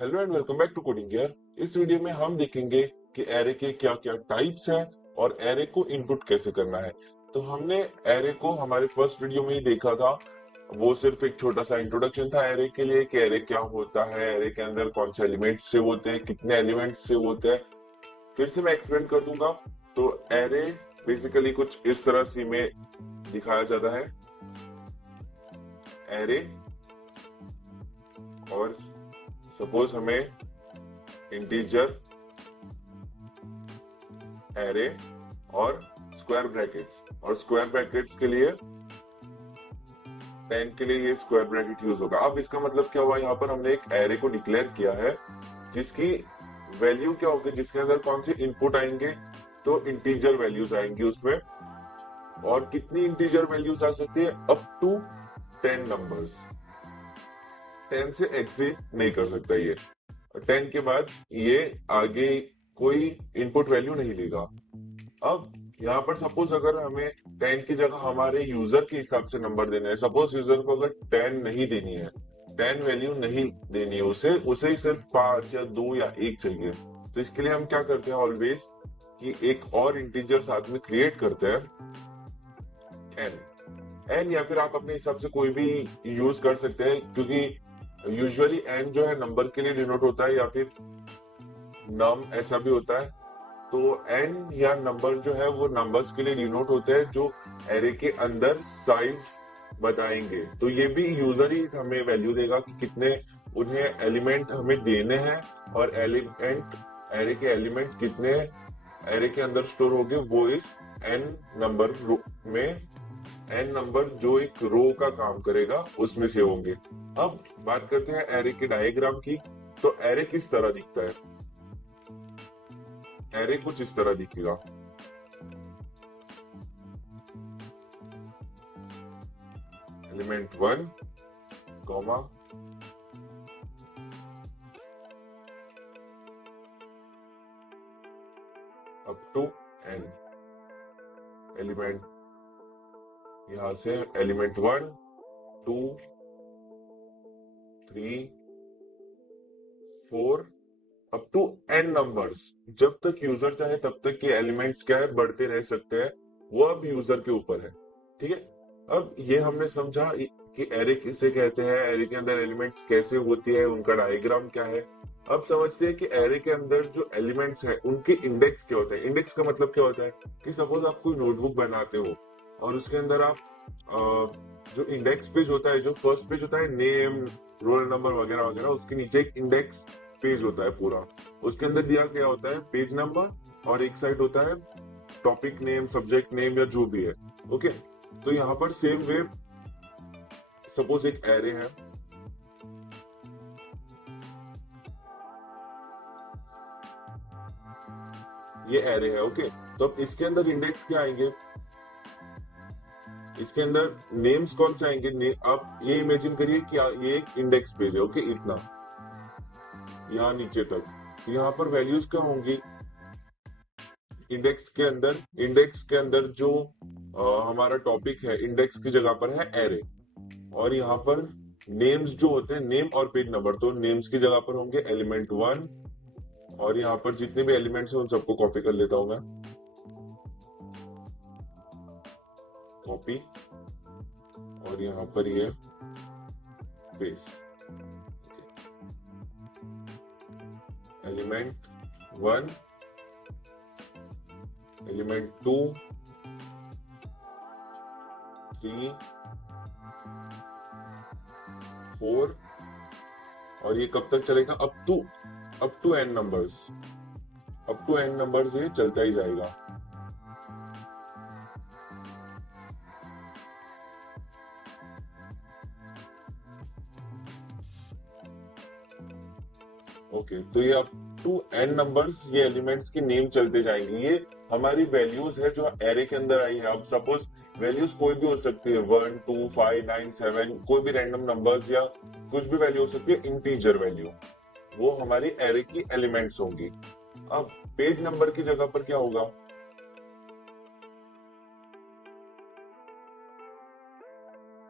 Hello and welcome back to coding gear. इस video में हम देखेंगे कि एरे के क्या क्या टाइप्स हैं और एरे को इनपुट कैसे करना है। तो हमने एरे को हमारे फर्स्ट वीडियो में ही देखा था। वो सिर्फ एक छोटा सा इंट्रोडक्शन था एरे के लिए कि एरे क्या होता है, एरे के अंदर कौन से एलिमेंट से होते हैं, कितने एलिमेंट से होते हैं। फिर से मैं एक्सप्लेन कर दूंगा। तो एरे बेसिकली कुछ इस तरह से में दिखाया जाता है। एरे और सपोज हमें इंटीजर, एरे और स्क्वायर ब्रैकेट्स, और स्क्वायर ब्रैकेट्स के लिए 10 के लिए ये स्क्वायर ब्रैकेट यूज होगा। अब इसका मतलब क्या हुआ, यहाँ पर हमने एक एरे को डिक्लेयर किया है जिसकी वैल्यू क्या होगी, जिसके अंदर कौन से इनपुट आएंगे, तो इंटीजर वैल्यूज आएंगी उसमें। और कितनी इंटीजर वैल्यूज आ सकती है, अप टू 10 नंबर्स। 10 से एक्सीड नहीं कर सकता ये। 10 के बाद ये आगे कोई इनपुट वैल्यू नहीं लेगा। अब यहाँ पर सपोज अगर हमें 10 की जगह हमारे यूजर के हिसाब से नंबर देना है, सपोज यूजर को अगर 10 नहीं देनी है, 10 वैल्यू नहीं देनी है, उसे ही सिर्फ 5 या 2 या 1 चाहिए। तो इसके लिए हम क्या करते हैं ऑलवेज, कि एक और इंटीजर साथ में क्रिएट करते हैं, एन या फिर आप अपने हिसाब से कोई भी यूज कर सकते हैं, क्योंकि यूजुअली एन जो है नंबर के लिए डिनोट होता है या फिर नम ऐसा भी होता है। तो एन या नंबर जो है वो नंबर्स के लिए डिनोट होते हैं जो एरे के अंदर साइज बताएंगे। तो ये भी यूजर ही हमें वैल्यू देगा कि कितने उन्हें एलिमेंट हमें देने हैं, और एलिमेंट एरे के एलिमेंट कितने एरे के अंदर स्टोर होंगे वो इस एन नंबर में, एन नंबर जो एक रो का काम करेगा उसमें से होंगे। अब बात करते हैं एरे के डायग्राम की। तो एरे किस तरह दिखता है, एरे कुछ इस तरह दिखेगा। Element 1 comma up to N. Element यहां से element 1 2 3 4 up to N numbers. जब तक यूजर चाहे तब तक के एलिमेंट्स क्या है, बढ़ते रह सकते हैं। वो अब यूजर के ऊपर है। ठीक है, अब ये हमने समझा कि एरे किसे कहते हैं, एरे के अंदर एलिमेंट्स कैसे होती है, उनका डायग्राम क्या है। अब समझते हैं कि एरे के अंदर जो एलिमेंट्स हैं उनके इंडेक्स क्या होते हैं। इंडेक्स का मतलब क्या होता है कि सपोज आप कोई नोटबुक बनाते हो और उसके अंदर आप जो इंडेक्स पेज होता है, जो फर्स्ट पेज होता है, नेम, रोल नंबर वगैरह वगैरह, उसके नीचे एक इंडेक्स पेज होता है पूरा। उसके अंदर दिया गया होता है पेज नंबर, और एक साइड होता है टॉपिक नेम, सब्जेक्ट नेम या जो भी है। ओके, तो यहाँ पर सेम वे सपोज एक एरे है, ये एरे है। ओके, तो अब इसके अंदर इंडेक्स क्या आएंगे, इसके अंदर नेम्स कौन से आएंगे। आप ये इमेजिन करिए कि ये एक इंडेक्स पेज है। ओके, इतना यहाँ नीचे तक, तो यहाँ पर वैल्यूज क्या होंगी इंडेक्स के अंदर जो हमारा टॉपिक है, इंडेक्स की जगह पर है एरे। और यहाँ पर नेम्स जो होते हैं, नेम और पेज नंबर, तो नेम्स की जगह पर होंगे एलिमेंट 1, और यहाँ पर जितने भी एलिमेंट्स हैं उन सबको कॉपी कर लेता हूं मैं, कॉपी, और यहाँ पर ये पेस्ट। एलिमेंट 1, एलिमेंट 2, 3, 4, और ये कब तक चलेगा, up to N numbers. Up to N numbers ये चलता ही जाएगा। ओके, तो ये अप टू एन नंबर्स, ये एलिमेंट्स की नेम चलते जाएंगे। ये हमारी वैल्यूज है जो एरे के अंदर आई है। अब सपोज वैल्यूज कोई भी हो सकती है, 1 2 5 9 7, कोई भी रैंडम नंबर्स या कुछ भी वैल्यू हो सकती है, इंटीजर वैल्यू, वो हमारी एरे की एलिमेंट्स होंगी। अब पेज नंबर की जगह पर क्या होगा,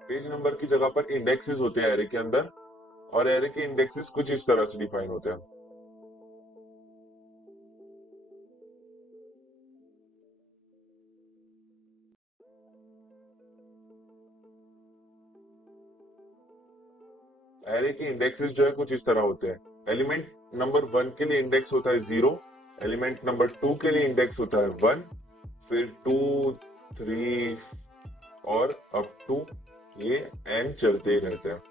पेज नंबर की जगह पर इंडेक्सेस होते हैं एरे के अंदर, और एरे के इंडेक्सेस कुछ इस तरह से डिफाइन होते हैं। एरे के इंडेक्सेस जो है कुछ इस तरह होते हैं। एलिमेंट नंबर 1 के लिए इंडेक्स होता है 0, एलिमेंट नंबर 2 के लिए इंडेक्स होता है 1, फिर 2, 3 और अप टू ये n चलते ही रहते हैं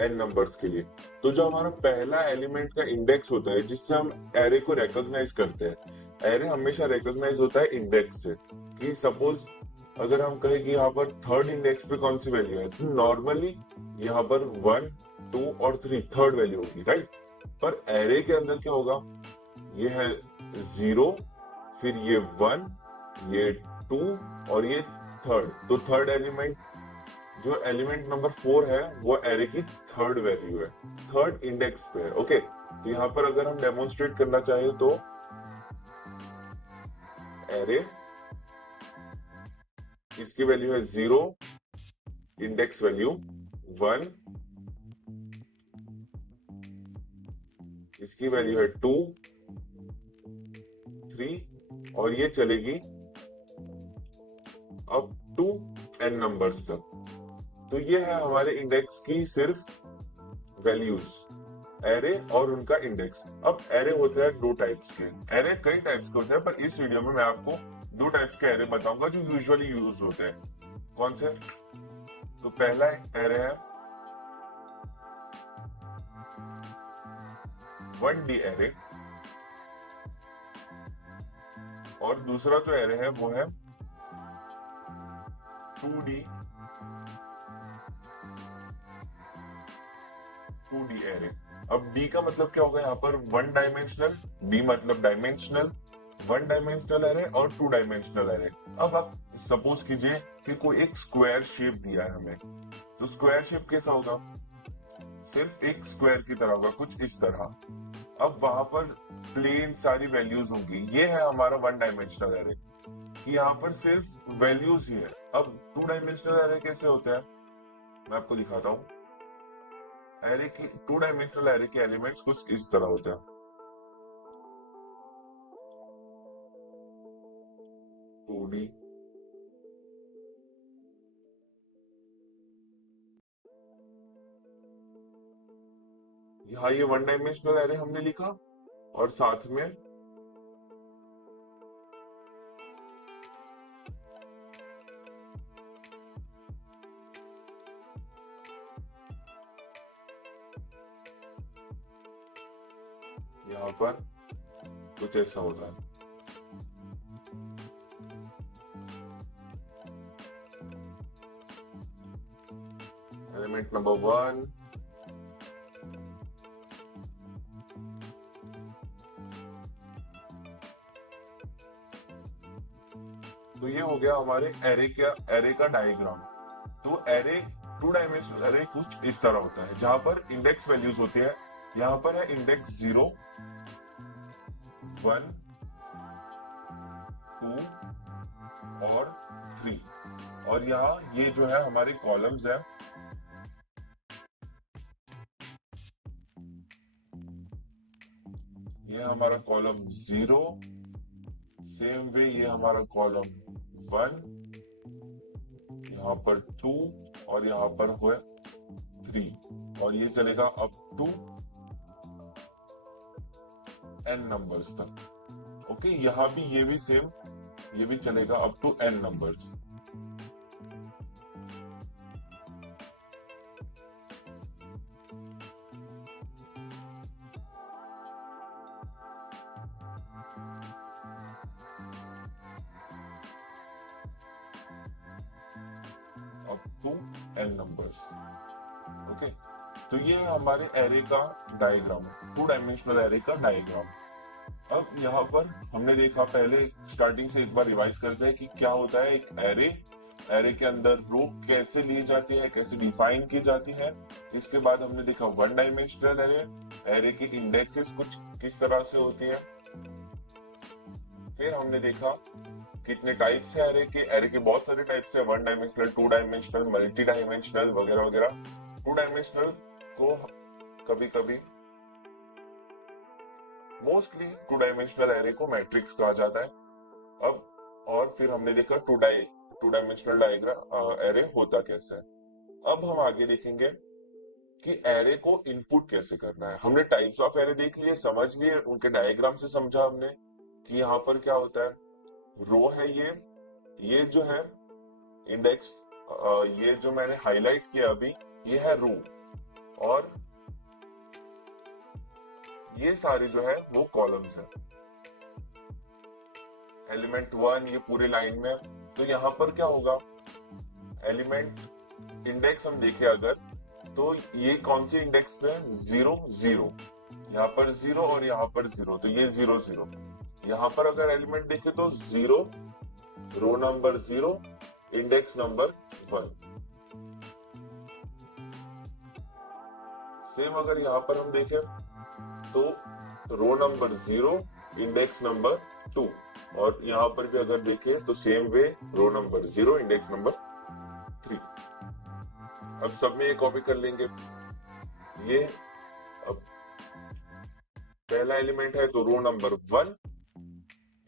n नंबर्स के लिए। तो जो हमारा पहला एलिमेंट का इंडेक्स होता है जिससे हम एरे को रिकॉग्नाइज करते हैं, एरे हमेशा रिकॉग्नाइज होता है इंडेक्स से। कि सपोज अगर हम कहें कि यहाँ पर थर्ड इंडेक्स पे कौन सी वैल्यू है, तो नॉर्मली यहाँ पर 1, 2 और 3 थर्ड वैल्यू होगी, राइट। पर एरे के अंदर क्या होगा, ये है 0, फिर ये 1, ये 2 और ये थर्ड। तो थर्ड एलिमेंट जो एलिमेंट नंबर 4 है वो एरे की थर्ड वैल्यू है, थर्ड इंडेक्स पे है। ओके, तो यहाँ पर अगर हम डेमोन्स्ट्रेट करना चाहें तो एरे, इसकी वैल्यू है 0, इंडेक्स वैल्यू 1, इसकी वैल्यू है 2, 3 और ये चलेगी अप टू n नंबर्स तक। तो ये है हमारे इंडेक्स की सिर्फ वैल्यूज, एरे और उनका इंडेक्स। अब एरे होते हैं दो टाइप्स के, एरे कई टाइप्स के होते हैं, पर इस वीडियो में मैं आपको दो टाइप्स के एरे बताऊंगा जो यूजुअली यूज होते हैं। कौन से? तो पहला एरे है 1D एरे, और दूसरा जो एरे है वो है 2D एरे। अब D का मतलब क्या होगा यहाँ पर, वन डायमेंशनल, D मतलब डायमेंशनल, वन डायमेंशनल एरे और टू डायमेंशनल एरे। अब आप सपोज कीजिए कि कोई एक स्क्वायर शेप दिया है हमें, तो स्क्वायर शेप कैसा होगा, सिर्फ एक स्क्वायर की तरह होगा, कुछ इस तरह। अब वहां पर प्लेन सारी वैल्यूज होंगी, ये है हमारा वन डायमेंशनल एरे, यहाँ पर सिर्फ वैल्यूज ही है। अब टू डायमेंशनल एरे कैसे होते हैं, मैं आपको दिखाता हूँ। एरे की टू डायमेंशनल एरे के एलिमेंट्स कुछ इस तरह होते हैं, 2D, यहाँ ये वन डायमेंशनल एरे हमने लिखा और साथ में यहाँ पर कुछ ऐसा होता है। एलिमेंट नंबर 1, तो ये हो गया हमारे एरे का डायग्राम। तो एरे टू डायमेंशनल एरे कुछ इस तरह होता है, जहां पर इंडेक्स वैल्यूज होती है। यहाँ पर है इंडेक्स 0, 1, 2 और 3, और यहाँ ये जो है हमारे कॉलम्स है। ये हमारा कॉलम 0, सेम वे ये हमारा कॉलम 1, यहाँ पर 2 और यहाँ पर हुआ 3, और ये चलेगा अप टू n नंबर्स तक। ओके, यहाँ भी ये भी सेम, ये भी चलेगा up to n numbers. Up to n numbers. Okay, तो ये हमारे एरे का डायग्राम, टू डायमेंशनल एरे का डायग्राम। अब यहाँ पर हमने देखा, पहले स्टार्टिंग से एक बार रिवाइज करते हैं कि क्या होता है एक एरे, एरे के अंदर रो कैसे ली जाती है, कैसे डिफाइन की जाती है। इसके बाद हमने देखा वन डायमेंशनल एरे, एरे की इंडेक्सेस कुछ किस तरह से होती है। फिर हमने देखा कितने टाइप्स है एरे के बहुत सारे टाइप्स है, one dimensional, two dimensional, multi dimensional वगैरह वगैरह। टू डायमेंशनल को कभी कभी मोस्टली टू डायमेंशनल एरे को मैट्रिक्स कहा जाता है। अब और फिर हमने देखा टू डायमेंशनल डायग्राम एरे होता कैसे है। अब हम आगे देखेंगे कि एरे को इनपुट कैसे करना है। हमने टाइप्स ऑफ एरे देख लिए, समझ लिए, उनके डायग्राम से समझा हमने कि यहाँ पर क्या होता है। रो है ये जो है इंडेक्स, ये जो मैंने हाईलाइट किया अभी, ये है रो, और ये सारे जो है वो कॉलम्स हैं। एलिमेंट 1 ये पूरे लाइन में, तो यहाँ पर क्या होगा, एलिमेंट इंडेक्स हम देखें अगर, तो ये कौन सी इंडेक्स पे है, 0 0, यहाँ पर 0 और यहाँ पर 0, तो ये 0 0। यहाँ पर अगर एलिमेंट देखे तो 0, रो नंबर 0, इंडेक्स नंबर 1। सेम अगर यहाँ पर हम देखें तो रो नंबर 0, इंडेक्स नंबर 2, और यहाँ पर भी अगर देखें तो same way, row number 0, index number 3। अब सब में ये कॉपी कर लेंगे। ये अब पहला एलिमेंट है तो रो नंबर 1,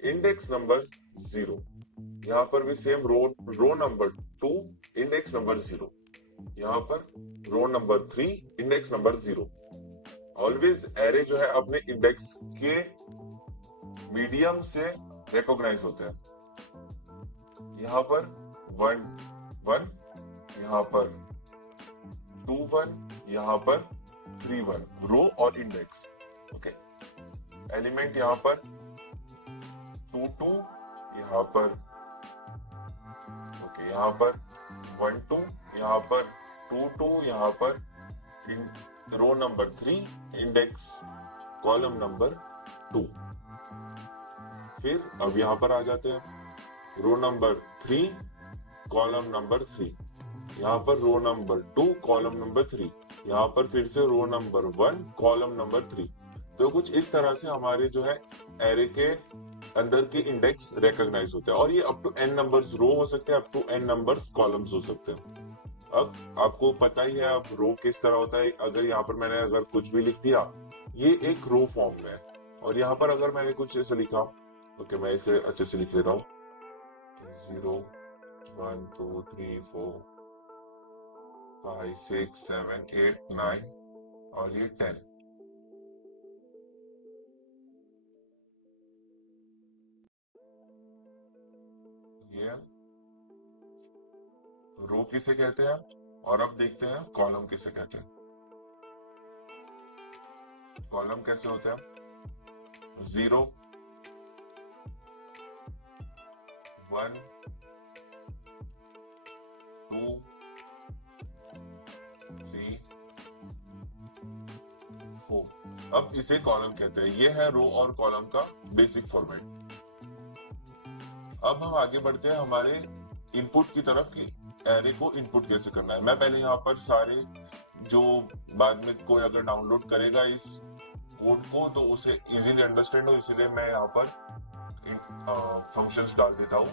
इंडेक्स नंबर 0। यहाँ पर भी same, row number 2, index number 0। यहाँ पर row number 3, index number 0। Always array जो है अपने इंडेक्स के मीडियम से रिकॉग्नाइज होते हैं। यहाँ पर 1 1, यहाँ पर 2 1, यहाँ पर 3 1, रो और इंडेक्स। ओके, एलिमेंट यहाँ पर 2 2, यहाँ पर ओके, यहाँ पर 1 2, यहाँ पर 2 2, यहाँ पर row number 3, index column number 2। फिर अब यहाँ पर आ जाते हैं, रो नंबर 3, कॉलम नंबर 3, यहाँ पर रो नंबर 2, कॉलम नंबर 3, यहाँ पर फिर से रो नंबर 1, कॉलम नंबर 3। तो कुछ इस तरह से हमारे जो है एरे के अंदर के इंडेक्स रिकॉग्नाइज होते हैं, और ये up to n numbers row हो सकते हैं, up to n numbers columns हो सकते हैं। अब आपको पता ही है अब रो किस तरह होता है। अगर यहाँ पर मैंने अगर कुछ भी लिख दिया, ये एक रो फॉर्म में है, और यहाँ पर अगर मैंने कुछ ऐसे लिखा, ओके मैं इसे अच्छे से लिख लेता हूँ, 0 1 2 3 4 5 6 7 8 9 और ये 10। ये रो किसे कहते हैं, और अब देखते हैं कॉलम किसे कहते हैं। कॉलम कैसे होते हैं, 0 1 2 3 4। अब इसे कॉलम कहते हैं। ये है रो और कॉलम का बेसिक फॉर्मेट। अब हम आगे बढ़ते हैं हमारे इनपुट की तरफ कि एरे को इनपुट कैसे करना है। मैं पहले यहाँ पर सारे, जो बाद में कोई अगर डाउनलोड करेगा इस कोड को तो उसे इजीली अंडरस्टैंड हो, इसीलिए मैं यहाँ पर फंक्शंस डाल देता हूँ,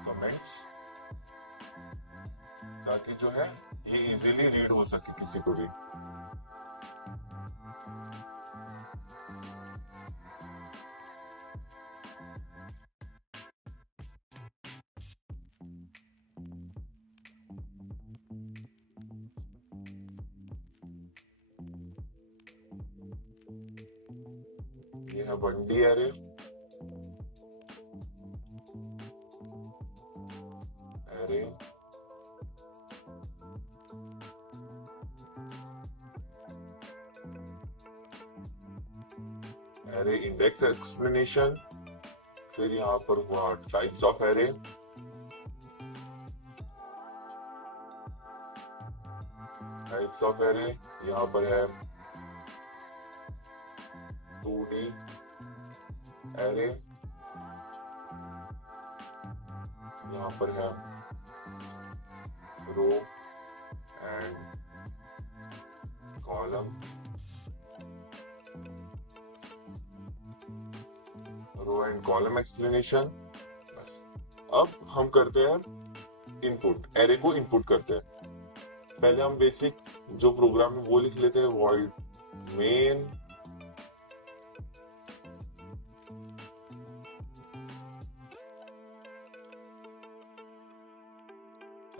कमेंट्स, ताकि जो है ये इजीली रीड हो सके किसी को भी। ये है 1D array, array index explanation. फिर यहाँ पर हुआ types of array, types of array यहाँ पर है 2D एरे, यहाँ पर है row and column, row and column explanation. बस अब हम करते हैं इनपुट, एरे को इनपुट करते हैं। पहले हम बेसिक जो प्रोग्राम है वो लिख लेते हैं, वॉइड मेन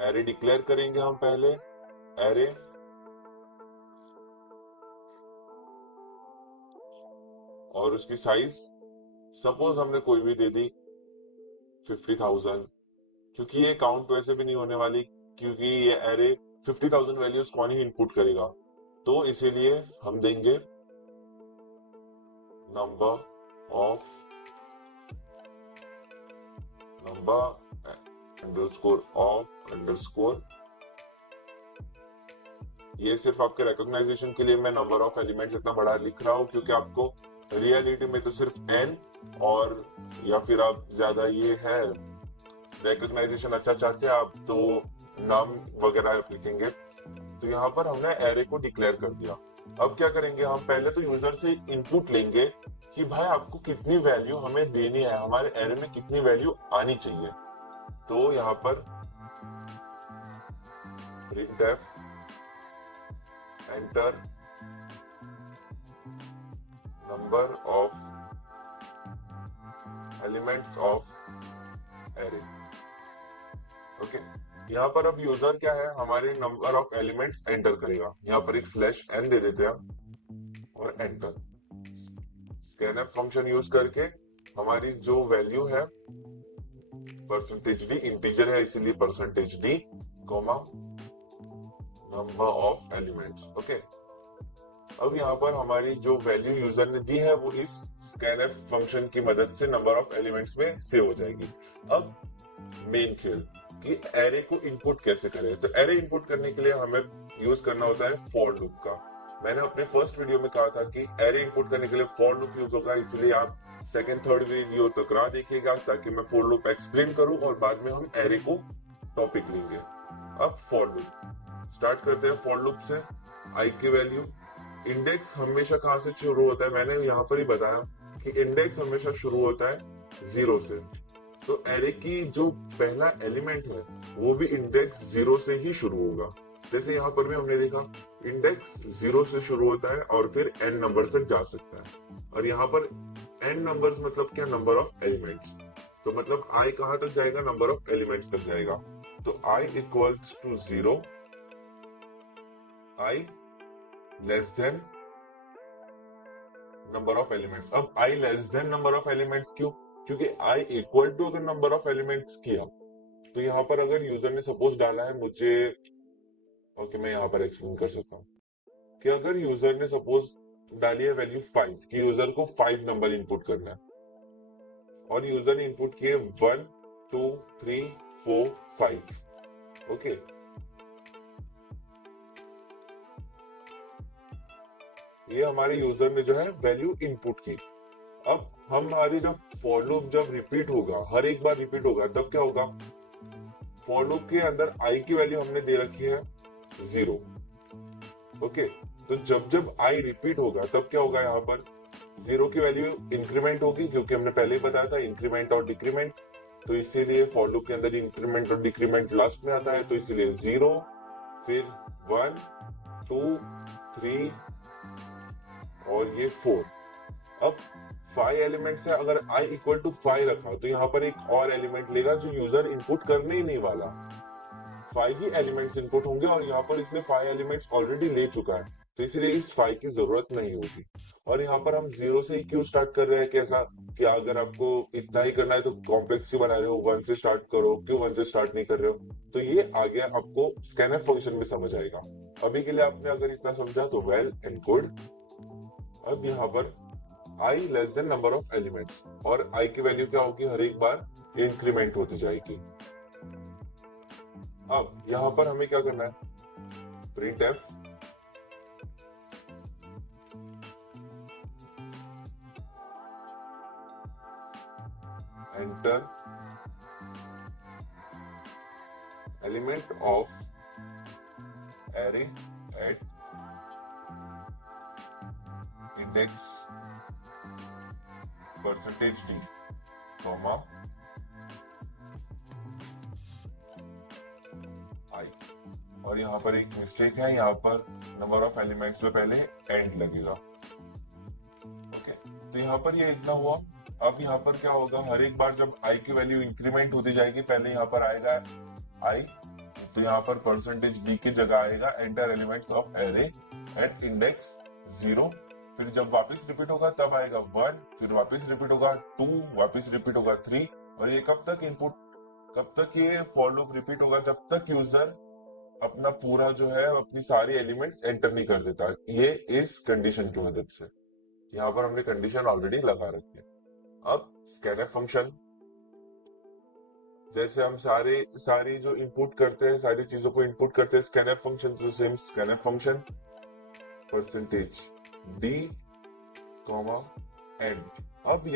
एरे डिक्लेयर करेंगे हम पहले, एरे और उसकी साइज सपोज हमने कोई भी दे दी 50,000, क्योंकि ये काउंट वैसे भी नहीं होने वाली, क्योंकि ये एरे 50,000 वैल्यूज कौन ही इनपुट करेगा, तो इसीलिए हम देंगे number of underscore of underscore. ये सिर्फ आपके रिकॉग्नाइजेशन के लिए मैं नंबर ऑफ एलिमेंट्स इतना बड़ा लिख रहा हूँ, क्योंकि आपको रियलिटी में तो सिर्फ एन और या फिर आप ज्यादा ये है रिकॉग्नाइजेशन अच्छा चाहते हैं आप तो नाम वगैरह लिखेंगे। तो यहाँ पर हमने एरे को डिक्लेयर कर दिया। अब क्या करेंगे हम, पहले तो यूजर से इनपुट लेंगे कि भाई आपको कितनी वैल्यू हमें देनी है, हमारे एरे में कितनी वैल्यू आनी चाहिए। तो यहाँ पर printf enter number of elements of array. Okay, यहाँ पर अब यूजर क्या है, हमारे नंबर ऑफ एलिमेंट्स एंटर करेगा। यहाँ पर एक स्लैश एन दे देते हैं और एंटर। स्कैनफ फंक्शन यूज करके हमारी जो वैल्यू है परसेंटेज डी, इंटीजर है इसीलिए percentage D comma number of elements. Okay, अब यहाँ पर हमारी जो वैल्यू यूजर ने दी है वो इस स्कैनफ फंक्शन की मदद से नंबर ऑफ एलिमेंट्स में सेव हो जाएगी। अब मेन खेल कि एरे को इनपुट कैसे करें। तो एरे इनपुट करने के लिए हमें यूज करना होता है फॉर लूप का। मैंने अपने फर्स्ट वीडियो में कहा था कि एरे इनपुट करने के लिए फॉर लूप यूज होगा, इसलिए आप सेकंड थर्ड वीडियो तक राह देखिएगा ताकि मैं फॉर लूप एक्सप्लेन करूं और बाद में हम एरे को टॉपिक लेंगे। अब फॉर लूप स्टार्ट करते हैं। फॉर लूप से आई की वैल्यू, इंडेक्स हमेशा कहां से शुरू होता है, मैंने यहाँ पर ही बताया कि इंडेक्स हमेशा शुरू होता है 0 से। तो एरे की जो पहला एलिमेंट है वो भी इंडेक्स 0 से ही शुरू होगा। जैसे यहाँ पर भी हमने देखा इंडेक्स 0 से शुरू होता है और फिर n नंबर्स तक जा सकता है। और यहाँ पर n नंबर्स मतलब क्या, नंबर ऑफ एलिमेंट्स। तो मतलब i कहां तक जाएगा, नंबर ऑफ एलिमेंट्स तक जाएगा। तो i equals to 0, i less than number of elements. अब i less than number of elements क्यों, क्योंकि i इक्वल टू अगर नंबर ऑफ एलिमेंट्स किया तो यहाँ पर अगर यूजर ने सपोज डाला है मुझे, ओके मैं यहाँ पर एक्सप्लेन कर सकता हूँ कि अगर यूजर ने सपोज डाली है वैल्यू 5 कि यूजर को 5 नंबर इनपुट करना है और यूजर ने इनपुट किए 1 2 3 4 5। ओके, ये हमारे यूजर ने जो है वैल्यू इनपुट की। अब हमारी जब फॉर लूप जब रिपीट होगा, हर एक बार रिपीट होगा, तब क्या होगा, फॉर लूप के अंदर i की वैल्यू हमने दे रखी है 0। ओके, तो जब जब i रिपीट होगा तब क्या होगा, यहाँ पर 0 की वैल्यू इंक्रीमेंट होगी, क्योंकि हमने पहले ही बताया था इंक्रीमेंट और डिक्रीमेंट। तो इसीलिए फॉर लूप के अंदर इंक्रीमेंट और डिक्रीमेंट लास्ट में आता है, तो इसीलिए 0 फिर 1 2 3 और ये 4। अब 5 एलिमेंट्स है, अगर i इक्वल टू 5 रखा तो यहाँ पर एक और एलिमेंट लेगा जो यूजर इनपुट करने ही नहीं वाला। 5 ही एलिमेंट्स इनपुट होंगे और यहाँ पर इसने 5 एलिमेंट्स ऑलरेडी ले चुका है, तो इसलिए इस 5 की जरूरत नहीं होगी। और यहाँ पर हम 0 से ही क्यों स्टार्ट कर रहे हैं, कैसा कि अगर आपको इतना ही करना है तो कॉम्प्लेक्स ही बना रहे हो, 1 से स्टार्ट करो, क्यों 1 से स्टार्ट नहीं कर रहे हो। तो ये आगे आपको स्कैनफ फंक्शन में समझ आएगा। अभी के लिए आपने अगर इतना समझा तो वेल एंड गुड। अब यहाँ पर i less than number of elements, और i की वैल्यू क्या होगी, हर एक बार इंक्रीमेंट होती जाएगी। अब यहाँ पर हमें क्या करना है, printf enter element of array at index percentage D comma i। और यहाँ पर एक मिस्टेक है, यहाँ पर नंबर ऑफ एलिमेंट्स में पहले एंड लगेगा। ओके, तो यहाँ पर ये इतना हुआ। अब यहाँ पर क्या होगा, हर एक बार जब आई की वैल्यू इंक्रीमेंट होती जाएगी, पहले यहाँ पर आएगा आई, तो यहाँ पर परसेंटेज डी की जगह आएगा enter elements of array at index 0। फिर जब वापस रिपीट होगा तब आएगा 1, फिर वापस रिपीट होगा 2, वापस रिपीट होगा 3। और ये कब तक ये फॉर लूप रिपीट होगा, जब तक यूजर अपना पूरा जो है अपनी सारी एलिमेंट्स एंटर नहीं कर देता। ये इस कंडीशन की मदद से, यहाँ पर हमने कंडीशन ऑलरेडी लगा रखी है। अब स्कैनफ फंक्शन, जैसे हम सारी जो इनपुट करते हैं, सारी चीजों को इनपुट करते हैं स्कैनफ फंक्शन, तो same scanf function percentage D comma and. अब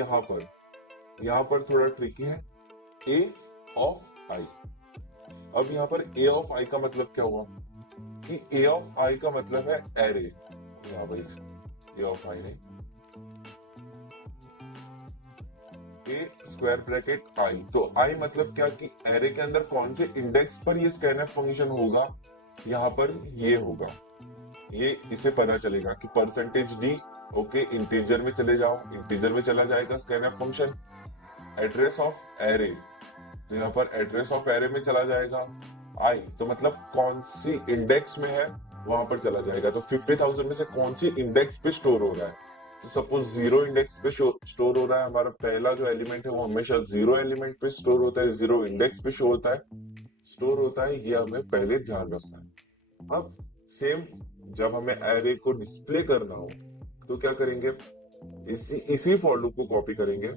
यहाँ पर थोड़ा ट्रिकी है, ए ऑफ आई। अब यहाँ पर ए ऑफ आई का मतलब क्या हुआ कि ए ऑफ आई का मतलब है एरे। यहाँ भाई ए ऑफ आई नहीं, ए स्क्वायर ब्रैकेट आई, तो आई मतलब क्या कि एरे के अंदर कौन से इंडेक्स पर ये स्कैनफ फंक्शन होगा, यहाँ पर ये होगा। ये इसे पता चलेगा कि परसेंटेज डी, ओके, इंटीजर में चले जाओ, इंटीजर में चला जाएगा scanf function. Address of array, तो यहाँ पर एड्रेस ऑफ एरे में चला जाएगा आई, तो मतलब कौन सी इंडेक्स में है वहां पर चला जाएगा। तो 50,000 में से कौन सी इंडेक्स पे स्टोर हो रहा है, तो सपोज 0 इंडेक्स पे स्टोर हो रहा है। हमारा पहला जो एलिमेंट है वो हमेशा 0 एलिमेंट पे स्टोर होता है, 0 इंडेक्स पे स्टोर होता है, ये हमें पहले ध्यान रखना है। अब सेम जब हमें एरे को डिस्प्ले करना हो तो क्या करेंगे, इसी फॉर लूप को कॉपी करेंगे।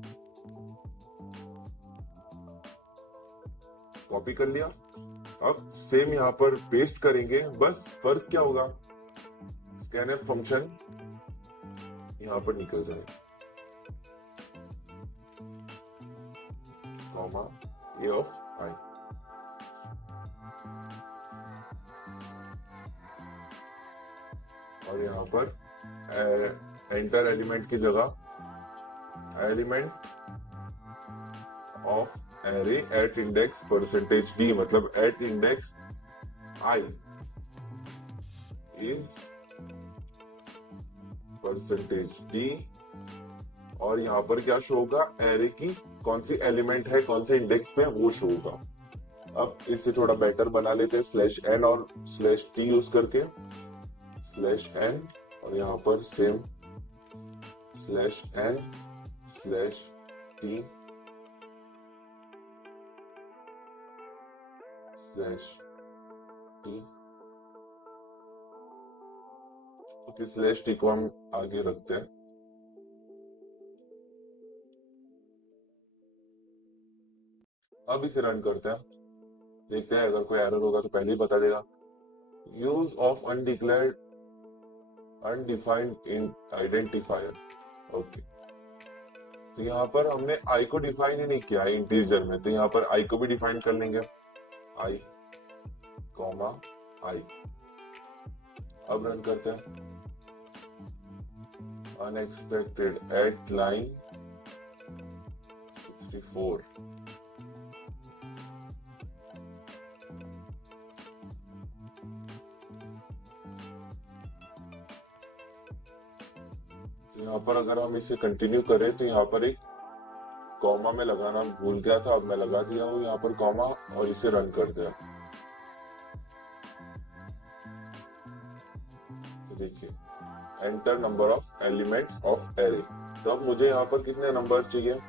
कॉपी कर लिया, अब सेम यहाँ पर पेस्ट करेंगे। बस फर्क क्या होगा, स्कैनफ फंक्शन यहाँ पर निकल जाए, कॉमा ए ऑफ आई। और यहाँ पर एंटर एलिमेंट की जगह element of array at index percentage D, मतलब at index I is percentage D. और यहाँ पर क्या शो होगा, एरे की कौन सी एलिमेंट है, कौन से इंडेक्स पे वो शो होगा। अब इसे थोड़ा बेटर बना लेते हैं, स्लैश एन और स्लैश टी यूज करके, स्लैश एन और यहाँ पर same slash N slash T slash T. तो स्लैश टी को हम आगे रखते हैं। अब इसे रन करते हैं, देखते हैं अगर कोई एरर होगा तो पहले ही बता देगा। Use of undeclared undefined identifier, okay, तो यहाँ पर हमने आई को डिफाइन ही नहीं किया है इंटीजर में, तो यहाँ पर आई को भी डिफाइन कर लेंगे, आई कॉमा आई। अब रन करते हैं, अनएक्सपेक्टेड एट लाइन 64। यहाँ पर अगर हम इसे कंटिन्यू करें तो यहाँ पर एक कॉमा में लगाना भूल गया था, अब मैं लगा दिया हूँ यहाँ पर कॉमा, और इसे रन करते हैं। तो देखिए, enter number of elements of array. तो अब मुझे यहाँ पर कितने नंबर चाहिए,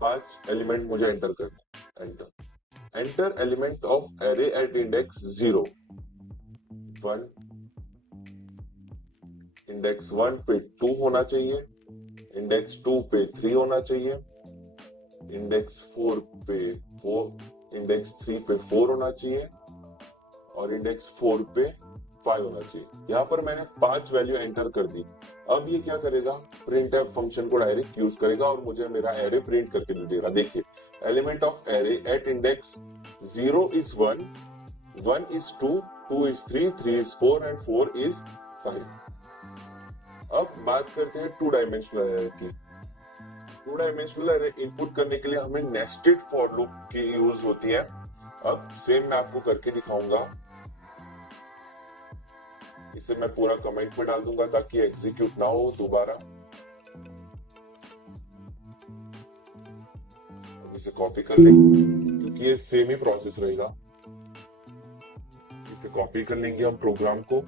5 एलिमेंट मुझे एंटर करना। Enter element of array at index 0, 1, index 1 पे 2 होना चाहिए, इंडेक्स 2 पे 3 होना चाहिए, इंडेक्स 4 पे 4, इंडेक्स 3 पे 4 होना चाहिए, और इंडेक्स 4 पे 5 होना चाहिए। यहाँ पर मैंने 5 वैल्यू एंटर कर दी। अब ये क्या करेगा, प्रिंटफ फंक्शन को डायरेक्ट यूज करेगा और मुझे मेरा एरे प्रिंट करके दे देगा। देखिए, element of array at index 0 is 1, 1 is 2, 2 is 3, 3 is 4 and 4 is 5। अब बात करते हैं 2 डायमेंशनल एरे की। 2 डायमेंशनल एरे इनपुट करने के लिए हमें नेस्टेड फॉर लूप की यूज होती है। अब सेम मैं आपको करके दिखाऊंगा, इसे मैं पूरा कमेंट में डाल दूंगा ताकि एग्जीक्यूट ना हो दोबारा। अब इसे कॉपी कर लेंगे क्योंकि ये सेम ही प्रोसेस रहेगा। इसे कॉपी कर लेंगे हम प्रोग्राम को,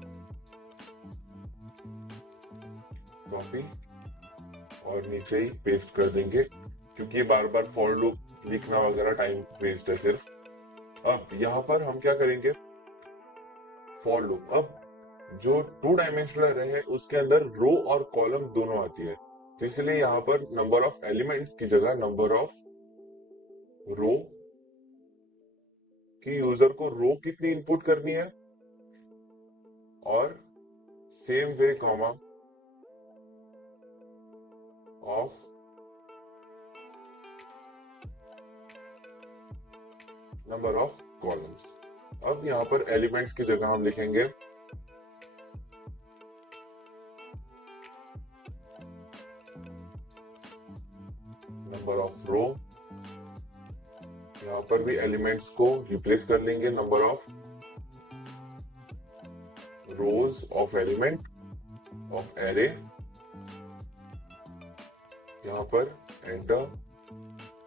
कॉपी और नीचे ही पेस्ट कर देंगे क्योंकि ये बार बार फॉर लूप लिखना वगैरह टाइम वेस्ट है सिर्फ। अब यहाँ पर हम क्या करेंगे, फॉर लूप। अब जो 2 डायमेंशनल अरे है उसके अंदर रो और कॉलम दोनों आती है, तो इसलिए यहाँ पर नंबर ऑफ एलिमेंट्स की जगह नंबर ऑफ रो कि यूजर को रो कितनी इनपुट करनी है, और same way comma of number of columns. अब यहाँ पर एलिमेंट्स की जगह हम लिखेंगे नंबर ऑफ रो। यहाँ पर भी एलिमेंट्स को रिप्लेस कर लेंगे number of rose of element of array. यहाँ पर एंटर।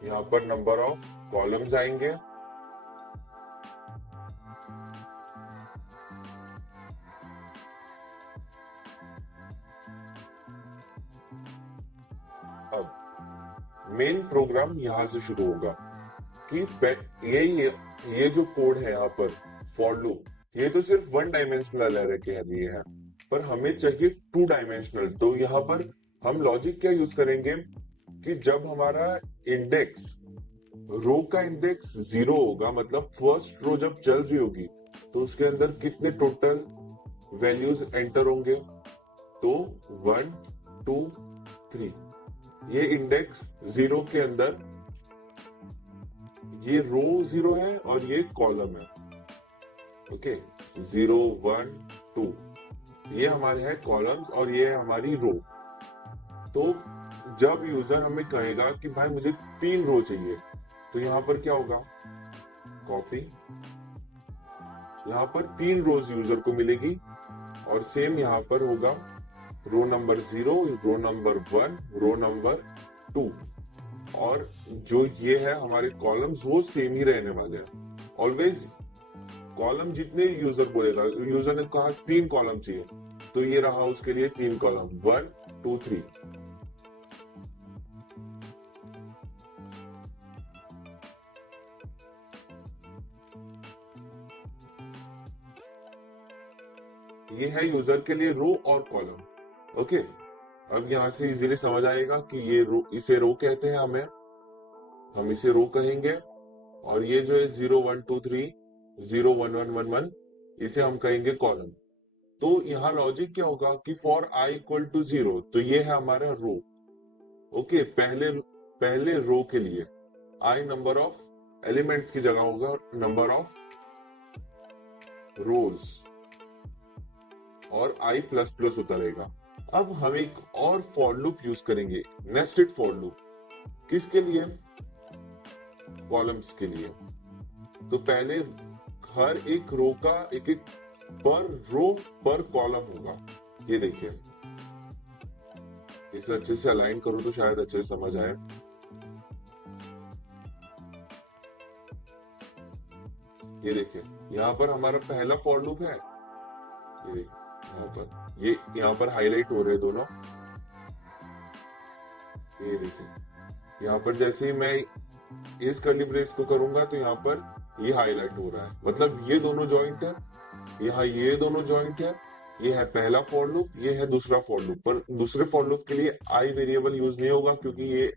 यहाँ पर नंबर ऑफ कॉलम्स आएंगे, अब मेन प्रोग्राम यहां से शुरू होगा कि ये जो कोड है यहाँ पर फॉर लूप, ये तो सिर्फ 1 डायमेंशनल एरे के लिए है, पर हमें चाहिए 2 डायमेंशनल। तो यहाँ पर हम लॉजिक क्या यूज करेंगे कि जब हमारा इंडेक्स रो का इंडेक्स 0 होगा, मतलब फर्स्ट रो जब चल रही होगी, तो उसके अंदर कितने टोटल वैल्यूज एंटर होंगे, तो 1 2 3। ये इंडेक्स 0 के अंदर ये रो 0 है और ये कॉलम है। ओके, 0 1 2 ये हमारे हैं कॉलम्स और ये है हमारी रो। तो जब यूजर हमें कहेगा कि भाई मुझे 3 रो चाहिए, तो यहाँ पर क्या होगा, कॉपी। यहाँ पर 3 रोज यूजर को मिलेगी और सेम यहाँ पर होगा row number 0, row number 1, row number 2, और जो ये है हमारे कॉलम्स वो सेम ही रहने वाले हैं। ऑलवेज कॉलम जितने यूजर बोलेगा, यूजर ने कहा 3 कॉलम चाहिए, तो ये रहा उसके लिए 3 कॉलम 1 2 3। ये है यूजर के लिए रो और कॉलम। ओके, अब यहां से इजीली समझ आएगा कि ये रो, इसे रो कहते हैं, हम इसे रो कहेंगे, और ये जो है 0 1 2 3 0 1 1 1 1 इसे हम कहेंगे कॉलम। तो यहाँ लॉजिक क्या होगा कि फॉर i इक्वल टू 0, तो ये है हमारा रो। ओके, पहले रो के लिए i नंबर ऑफ एलिमेंट्स की जगह होगा नंबर ऑफ रोज, और i प्लस प्लस होता रहेगा। अब हम एक और फॉर लूप यूज करेंगे, नेस्टेड फॉर लूप। किसके लिए, कॉलम्स के लिए। तो पहले हर एक रो का एक एक पर रो पर कॉलम होगा। ये देखिए, इसे अच्छे से अलाइन करो तो शायद अच्छे से समझ आए। ये देखिए, यहाँ पर हमारा पहला फॉर लूप है, ये यहाँ पर, ये यहाँ पर हाईलाइट हो रहे दोनों। ये देखिए, यहाँ पर जैसे ही मैं इस कर्ली ब्रेस को करूंगा तो यहाँ पर ये हाईलाइट हो रहा है, मतलब ये दोनों जॉइंट है, यहाँ ये दोनों जॉइंट है। ये है पहला फॉर लूप, ये है दूसरा फॉर लूप। पर दूसरे फॉर लूप के लिए आई वेरिएबल यूज नहीं होगा क्योंकि ये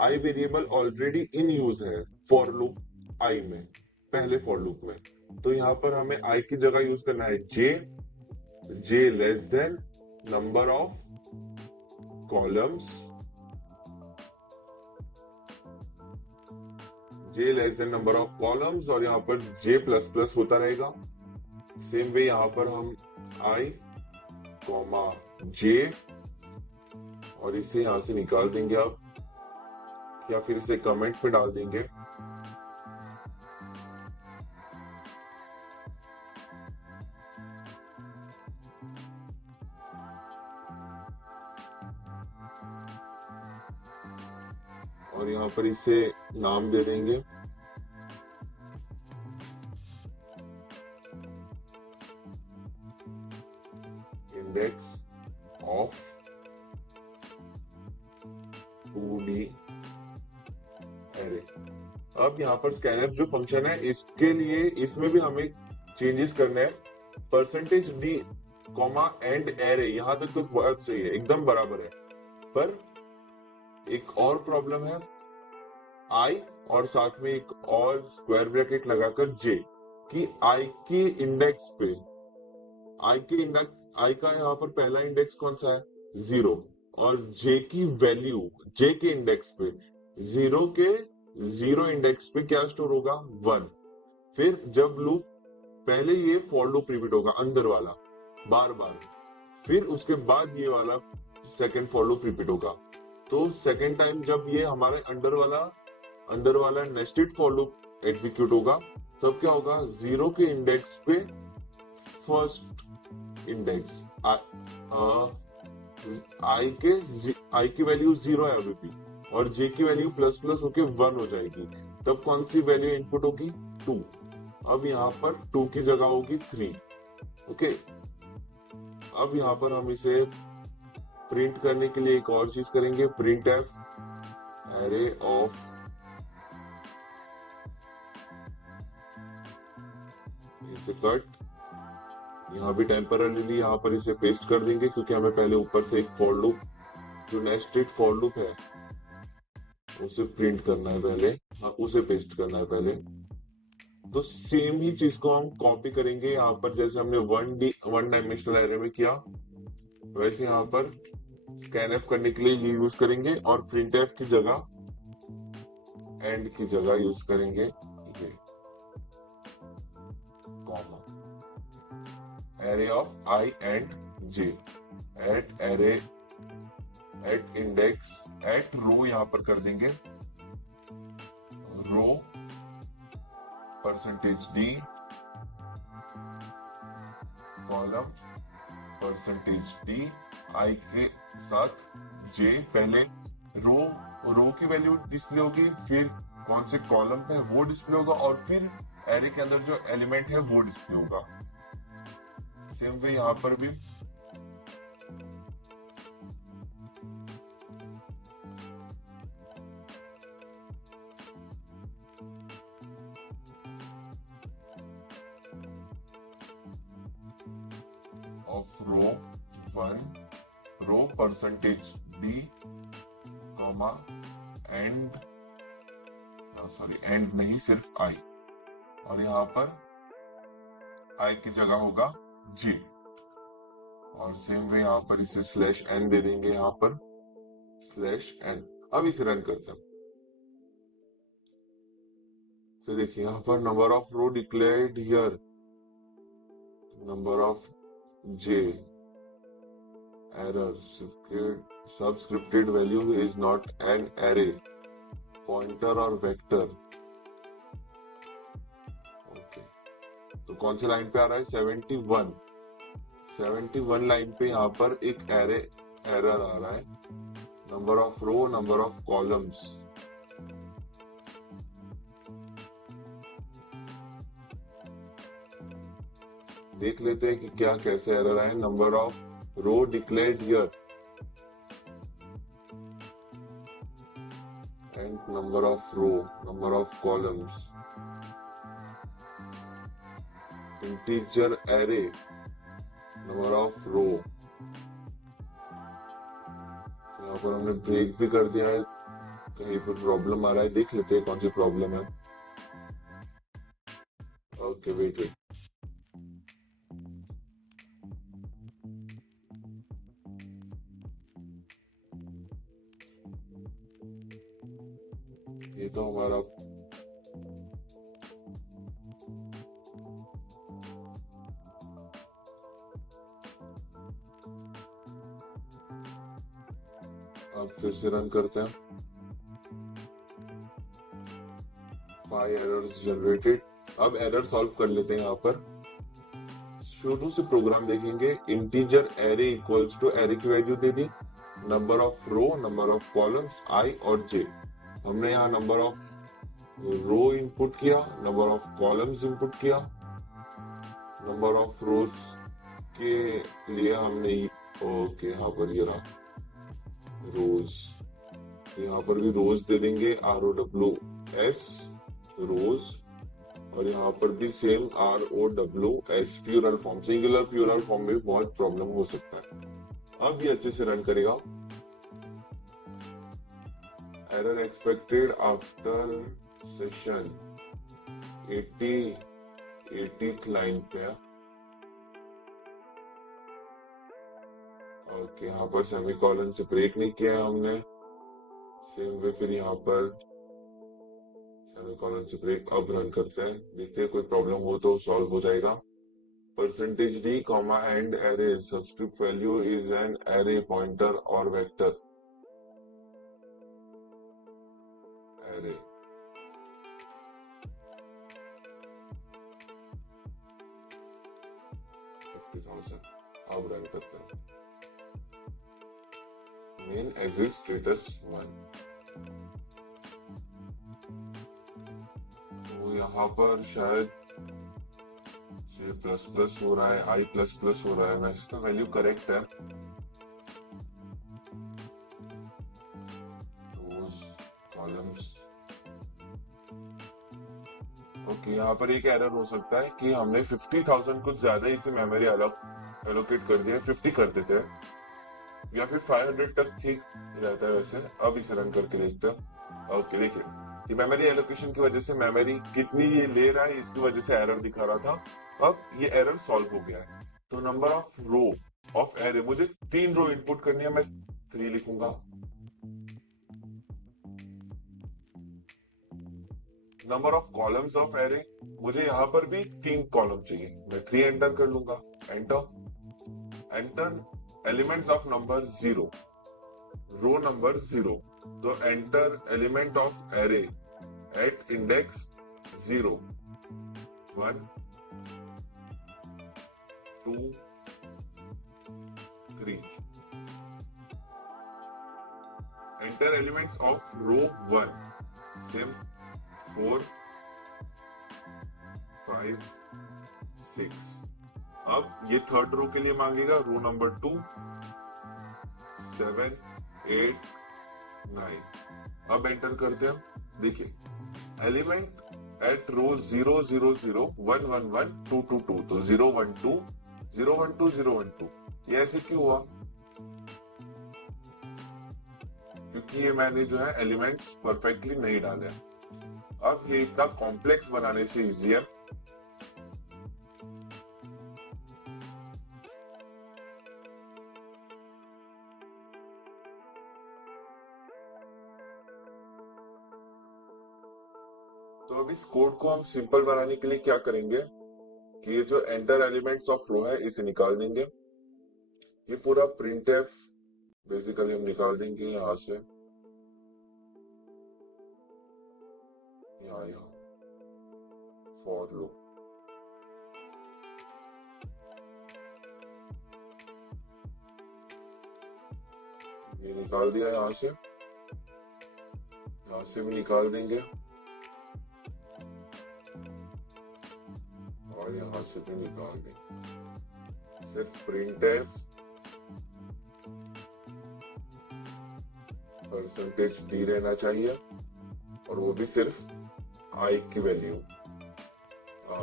I variable already in use है फॉर लूप आई में, पहले फॉर लूप में। तो यहाँ पर हमें आई की जगह यूज करना है J less than number of columns, J less than number of columns, और यहाँ पर जे प्लस प्लस होता रहेगा। सेम वे यहाँ पर हम आई कॉमा जे, और इसे यहां से निकाल देंगे आप, या फिर इसे कमेंट पे डाल देंगे। और यहाँ पर इसे नाम दे देंगे इंडेक्स ऑफ 2D एरे। अब यहाँ पर स्कैनफ जो फंक्शन है इसके लिए इसमें भी हमें चेंजेस करना है। Percentage D comma and array, यहाँ तक तो बात सही है, एकदम बराबर है। पर एक और प्रॉब्लम है, आई और साथ में एक और स्क्वायर ब्रैकेट लगाकर जे कि आई के इंडेक्स पे, आई का यहाँ पर पहला इंडेक्स कौन सा है, 0, और जे की वैल्यू जे के इंडेक्स पे, 0 के 0 इंडेक्स पे क्या स्टोर होगा, 1। फिर जब लूप, पहले ये फॉर लूप रिपीट होगा अंदर वाला बार बार, फिर उसके बाद ये वाला सेकंड फॉर लूप रिपीट होगा। तो सेकंड टाइम जब ये हमारे अंदर वाला नेस्टेड फॉर लूप एग्जीक्यूट होगा, तब क्या होगा, 0 के इंडेक्स पे फर्स्ट इंडेक्स आई की वैल्यू 0 है अभी भी, और जे की वैल्यू प्लस प्लस होके 1 हो जाएगी। तब कौन सी वैल्यू इनपुट होगी, 2। अब यहाँ पर 2 की जगह होगी 3। ओके, अब यहाँ पर हम इसे प्रिंट करने के लिए एक और चीज करेंगे, प्रिंट एफ एरे ऑफ इसे कट, यहाँ भी टेम्पररीली यहाँ पर इसे पेस्ट कर देंगे, क्योंकि हमें पहले ऊपर से एक फॉर लूप, जो नेस्टेड फॉर लूप है उसे प्रिंट करना है पहले, उसे पेस्ट करना है पहले। तो सेम ही चीज को हम कॉपी करेंगे यहाँ पर, जैसे हमने वन डायमेंशनल एरे में किया, वैसे यहाँ पर स्कैनफ करने के लिए ये यूज करेंगे, और प्रिंट एफ की जगह एंड की जगह यूज करेंगे ये comma, array of I and J at array at index at row, यहाँ पर कर देंगे row percentage D column percentage D, I के साथ जे, पहले रो की वैल्यू डिस्प्ले होगी, फिर कौन से कॉलम पे वो डिस्प्ले होगा, और फिर एरे के अंदर जो एलिमेंट है वो डिस्प्ले होगा। सेम वे यहाँ पर भी of row 1 row percentage D comma and, sorry and नहीं, सिर्फ आई, और यहाँ पर आई की जगह होगा जी, और सेम वे यहाँ पर इसे स्लैश एन दे देंगे, यहाँ पर स्लैश एन। अब इसे रन करते हैं। तो देखिए यहाँ पर number of row declared here, number of J, error, subscripted value is not an array, pointer और वेक्टर। ओके, तो कौन सी लाइन पे आ रहा है, 71 लाइन पे यहाँ पर एक एरर आ रहा है, number of row, number of columns. देख लेते हैं कि क्या कैसे एरर आए। Number of row declared here and number of row, number of columns, integer array, number of row. यहाँ पर हमने ब्रेक भी कर दिया है, कहीं पर प्रॉब्लम आ रहा है, देख लेते हैं कौन सी प्रॉब्लम है। ओके वेट, ये तो हमारा अब फिर से रन करते हैं। 5 एरर्स जनरेटेड। अब एरर सॉल्व कर लेते हैं। यहाँ पर शुरू से प्रोग्राम देखेंगे। Integer array equals to array की वैल्यू दे दी, number of row, number of columns I और जे, हमने यहाँ नंबर ऑफ रो इनपुट किया, नंबर ऑफ कॉलम्स इनपुट किया, नंबर ऑफ रोज के लिए हमने ओके यहाँ पर ये रहा रोज, यहाँ पर भी रोज दे देंगे ROWS रोज, और यहाँ पर भी same ROWS plural form, singular plural form में बहुत प्रॉब्लम हो सकता है। अब ये अच्छे से रन करेगा। Error expected after session 80th line पे है। ओके यहाँ पर सेमीकोलन से ब्रेक नहीं किया है हमने, सेम वे फिर यहाँ पर सेमीकोलन से ब्रेक। अब रन करते हैं, देखते हैं कोई प्रॉब्लम हो तो सॉल्व हो जाएगा। Percentage D comma and array subscript value is an array pointer और वेक्टर एरे। अब रन करते हैं। मेन एग्जिस्ट स्टेटस 1, तो यहाँ पर शायद C++ हो रहा है, I++ हो रहा है, वैसे तो वैल्यू करेक्ट है। कॉलम्स ओके यहाँ पर एक एरर हो सकता है कि हमने 50,000 कुछ ज्यादा इसे मेमोरी अलग एलोकेट कर दिया, 50 कर देते हैं, या फिर 500 तक ठीक रहता है वैसे। अब इसे रन करके देखते हैं। ओके देखिए ये मेमोरी एलोकेशन की वजह से मेमोरी कितनी ये ले रहा है इसकी वजह से एरर दिखा रहा था। अब ये एरर सॉल्व हो गया है। तो number of row of array, मुझे 3 रो इनपुट करनी है, मैं 3 लिखूंगा। Number of columns of array, मुझे यहाँ पर भी 3 कॉलम चाहिए, मैं 3 एंटर कर लूंगा। Enter elements of number 0, row number 0, तो enter element of array at index 0, 1, 2, 3। Enter elements of row 1, same 4, 5, 6। अब ये थर्ड रो के लिए मांगेगा रो नंबर 2, 7, 8, 9। अब एंटर करते हैं। देखिए एलिमेंट एट रो 0, 0, 0, 1, 1, 1, 2, 2, 2, तो 0, 1, 2, 0, 1, 2, 0, 1, 2। ये ऐसे क्यों हुआ? क्योंकि ये मैंने जो है एलिमेंट्स परफेक्टली नहीं डाले। अब ये इतना कॉम्प्लेक्स बनाने से इजी है। तो अब इस कोड को हम सिंपल बनाने के लिए क्या करेंगे कि ये जो एंटर एलिमेंट्स ऑफ रो है इसे निकाल देंगे। ये पूरा प्रिंटफ बेसिकली हम निकाल देंगे यहां से, यहाँ फॉर लूप। ये निकाल दिया, यहाँ से भी निकाल देंगे, और यहाँ से भी निकाल देंगे। सिर्फ प्रिंटफ परसेंटेज डी रहना चाहिए, और वो भी सिर्फ आई की वैल्यू,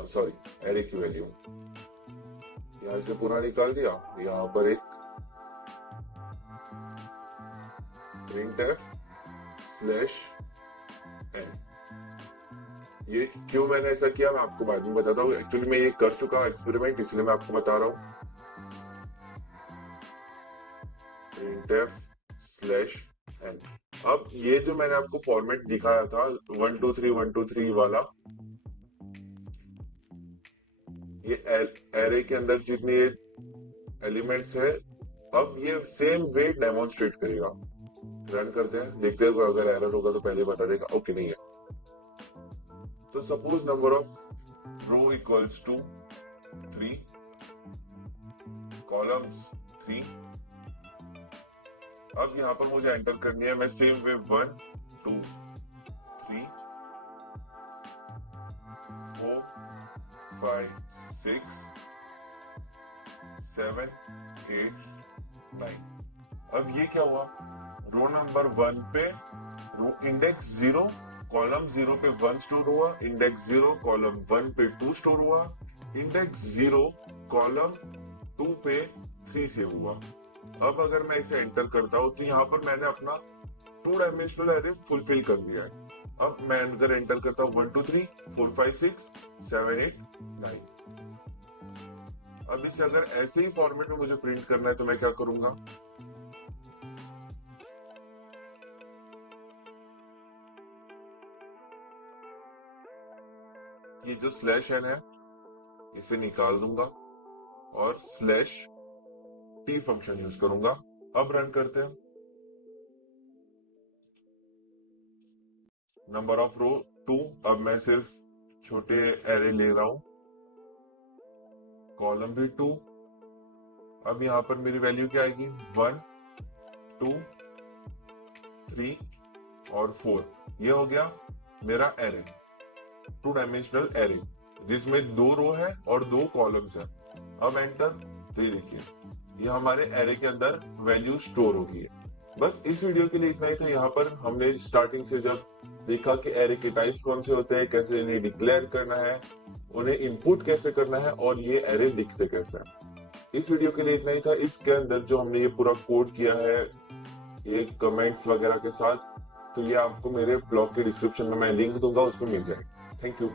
सॉरी एरे की वैल्यू। यहाँ से पूरा निकाल दिया। यहाँ पर एक printf/n। ये क्यों मैंने ऐसा किया मैं आपको बाद में बताता हूँ। एक्चुअली मैं ये कर चुका हूँ एक्सपेरिमेंट, इसलिए मैं आपको बता रहा हूँ। printf/n। अब ये जो मैंने आपको फॉर्मेट दिखाया था 1 2 3 1 2 3 वाला, ये एरे के अंदर जितने एलिमेंट्स है, अब ये सेम वे डेमोन्स्ट्रेट करेगा। रन करते हैं, देखते हैं अगर एरर होगा तो पहले बता देगा। ओके नहीं है तो suppose number of row equals to 3, columns 3। अब यहाँ पर मुझे एंटर करनी है, मैं सेम वे 1, 2, 5 6 7 8 9। अब ये क्या हुआ, रो नंबर 1 पे इंडेक्स 0 कॉलम 0 पे 1 स्टोर हुआ, इंडेक्स 0 कॉलम 1 पे 2 स्टोर हुआ, इंडेक्स 0 कॉलम 2 पे 3 से हुआ। अब अगर मैं इसे एंटर करता हूं तो यहाँ पर मैंने अपना 2 डायमेंशनल एरे फुलफिल कर दिया है। अब मैं अगर एंटर करता हूँ 1 2 3 4 5 6 7 8 9। अब इसे अगर ऐसे ही फॉर्मेट में मुझे प्रिंट करना है तो मैं क्या करूंगा, ये जो स्लैश एन है इसे निकाल दूंगा और स्लैश टी फंक्शन यूज करूंगा। अब रन करते हैं। नंबर ऑफ रो 2, अब मैं सिर्फ छोटे एरे ले रहा हूं, कॉलम भी 2। अब यहां पर मेरी वैल्यू क्या आएगी, 1 2 3 और 4। ये हो गया मेरा एरे, 2 डायमेंशनल एरे जिसमें 2 रो है और 2 कॉलम्स है। अब एंटर, तो ये देखिए ये हमारे एरे के अंदर वैल्यू स्टोर हो गई है। बस इस वीडियो के लिए इतना ही था। यहाँ पर हमने स्टार्टिंग से जब देखा कि एरे के टाइप्स कौन से होते हैं, कैसे इन्हें डिक्लेयर करना है, उन्हें इनपुट कैसे करना है और ये एरे दिखते कैसे हैं। इस वीडियो के लिए इतना ही था। इसके अंदर जो हमने ये पूरा कोड किया है ये कमेंट्स वगैरह के साथ, तो ये आपको मेरे ब्लॉग के डिस्क्रिप्शन में मैं लिंक दूंगा, उसमें मिल जाएगा। Thank you.